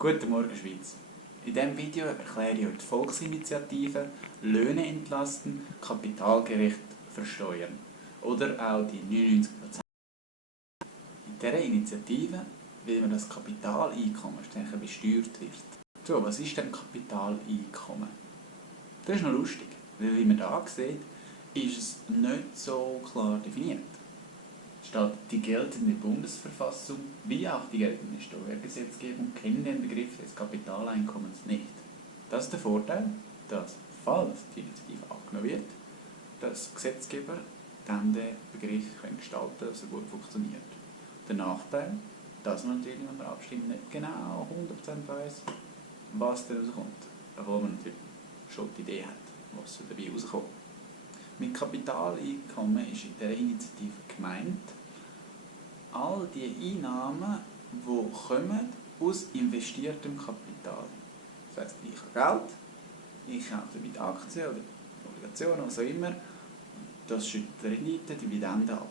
Guten Morgen Schweiz! In diesem Video erkläre ich euch die Volksinitiative «Löhne entlasten, kapitalgerecht versteuern» oder auch die 99%. In dieser Initiative will man, dass Kapitaleinkommen stärker besteuert wird. So, was ist denn Kapitaleinkommen? Das ist noch lustig, weil wie man hier sieht, ist es nicht so klar definiert. Statt die geltende Bundesverfassung wie auch die geltende Steuergesetzgebung kennen den Begriff des Kapitaleinkommens nicht. Das ist der Vorteil, dass, falls die Initiative angenommen wird, dass Gesetzgeber dann den Begriff gestalten können, dass er gut funktioniert. Der Nachteil, dass man natürlich, wenn man abstimmt, nicht genau 100% weiss, was da rauskommt. Obwohl man natürlich schon die Idee hat, was dabei rauskommt. Mit Kapitaleinkommen ist in dieser Initiative gemeint, all die Einnahmen, die kommen aus investiertem Kapital. Das heisst, ich habe Geld, ich kaufe damit Aktien oder Obligationen, was auch immer, das schüttet Rendite, Dividende ab.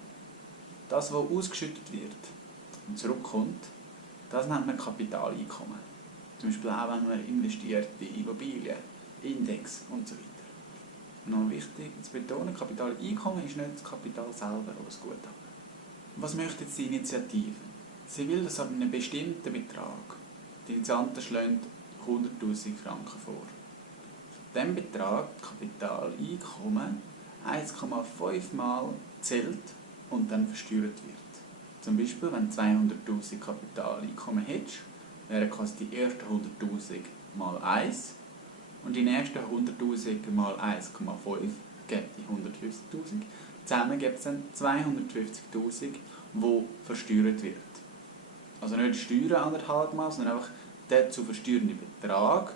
Das, was ausgeschüttet wird und zurückkommt, das nennt man Kapitaleinkommen. Zum Beispiel auch, wenn man investiert in Immobilien, Index und so weiter. Noch wichtig zu betonen, Kapitaleinkommen ist nicht das Kapital selber, aber das Guthaben. Was möchte jetzt die Initiative? Sie will, dass ab einem bestimmten Betrag, die Initianten schlagen 100'000 Franken vor, von diesem Betrag Kapitaleinkommen 1,5 Mal zählt und dann versteuert wird. Zum Beispiel, wenn du 200'000 Kapitaleinkommen hättest, wären quasi die ersten 100'000 mal 1 und die nächsten 100'000 mal 1,5 gibt die 150'000. Zusammen gibt es dann 250'000, die versteuert wird. Also nicht Steuern 1,5 Mal, sondern einfach der zu versteuernde Betrag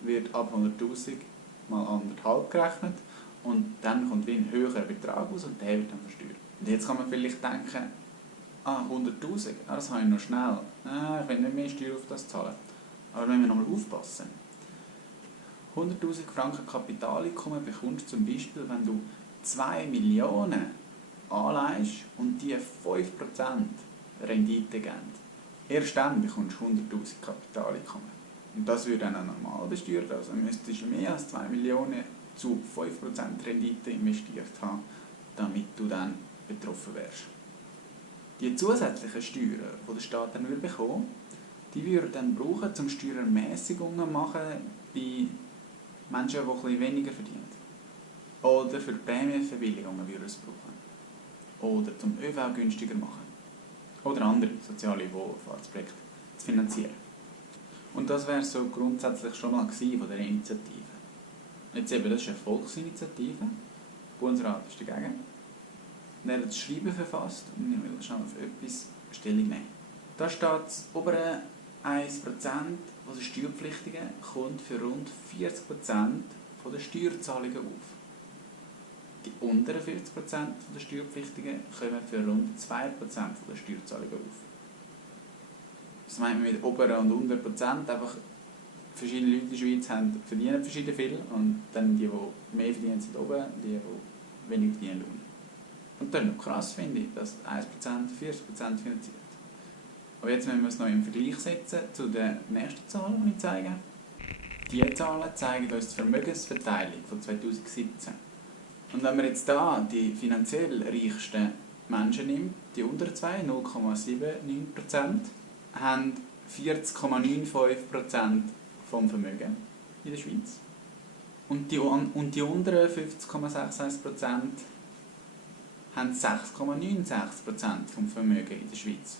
wird ab 100'000 mal 1,5 gerechnet und dann kommt wie ein höherer Betrag raus und der wird dann versteuert. Und jetzt kann man vielleicht denken, 100'000, das habe ich noch schnell. Ich will nicht mehr Steuer auf das zahlen. Aber wenn wir nochmal aufpassen, 100'000 Franken Kapitaleinkommen bekommst du zum Beispiel, wenn du 2 Millionen anlegst und die 5% Rendite geben. Erst dann bekommst du 100'000 Kapitaleinkommen. Und das würde dann auch normal besteuert, also müsstest du mehr als 2 Millionen zu 5% Rendite investiert haben, damit du dann betroffen wärst. Die zusätzlichen Steuern, die der Staat dann bekommen, die würde dann brauchen, um Steuerermäßigungen zu machen bei Menschen, die etwas weniger verdienen. Oder für Prämienverbilligungen würde es brauchen. Oder zum ÖV günstiger machen. Oder andere soziale Wohlfahrtsprojekte zu finanzieren. Und das wäre so grundsätzlich schon mal gewesen von der Initiative. Jetzt eben, das ist eine Volksinitiative. Der Bundesrat ist dagegen. Und er hat das Schreiben verfasst und ich will schon auf etwas Stellung nehmen. Da steht, das obere 1% der Steuerpflichtigen kommt für rund 40% der Steuerzahlungen auf. Die unteren 40% der Steuerpflichtigen kommen für rund 2% der Steuerzahlungen auf. Das meint man mit oberen und unteren Prozent, einfach verschiedene Leute in der Schweiz verdienen verschieden viel und dann die mehr verdienen, sind oben, die weniger verdienen, unten. Und das ist noch krass, finde ich, dass 1% 40% finanziert. Aber jetzt müssen wir es noch im Vergleich setzen zu den nächsten Zahlen, die ich zeige. Diese Zahlen zeigen uns die Vermögensverteilung von 2017. Und wenn man jetzt hier die finanziell reichsten Menschen nimmt, die unteren zwei, 0,79%, haben 40,95% vom Vermögen in der Schweiz. Und die unteren 50,61% haben 6,96% vom Vermögen in der Schweiz.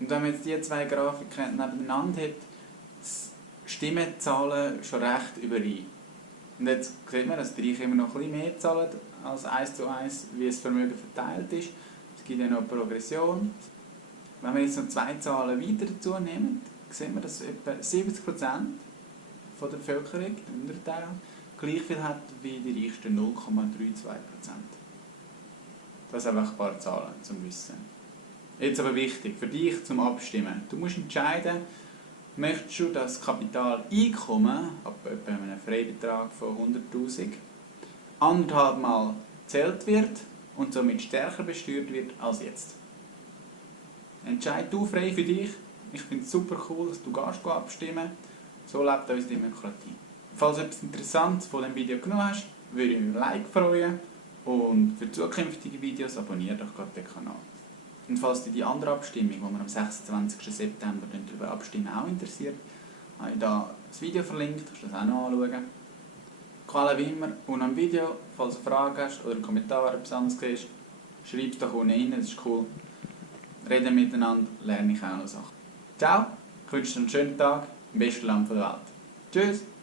Und wenn man jetzt diese zwei Grafiken nebeneinander hat, stimmen die Zahlen schon recht überein. Und jetzt sieht man, dass die Reichen immer noch ein bisschen mehr zahlen als 1:1, wie das Vermögen verteilt ist. Es gibt ja noch eine Progression. Wenn wir jetzt noch zwei Zahlen weiter dazu nehmen, sehen wir, dass etwa 70% der Bevölkerung, der untere Teil, gleich viel hat wie die reichsten 0,32%. Das sind einfach ein paar Zahlen zum Wissen. Jetzt aber wichtig, für dich zum Abstimmen. Du musst entscheiden, möchtest du das Kapitaleinkommen ab etwa einem Freibetrag von 100'000 1,5 Mal gezählt wird und somit stärker besteuert wird als jetzt. Entscheid du frei für dich, Ich finde es super cool, dass du gehst abstimmen. So lebt unsere Demokratie. Falls du etwas Interessantes von diesem Video genommen hast, würde ich mich über ein Like freuen. Und für zukünftige Videos abonniere doch gerade den Kanal. Und falls dich die andere Abstimmung, die wir am 26. September darüber abstimmen, auch interessiert, habe ich hier das Video verlinkt, kannst du das auch noch anschauen. Quelle wie immer unten am Video. Falls du Fragen hast oder Kommentare etwas anderes siehst, schreib es doch unten rein, das ist cool. Reden miteinander, lerne ich auch noch Sachen. Ciao, ich wünsche dir einen schönen Tag im besten Land der Welt. Tschüss!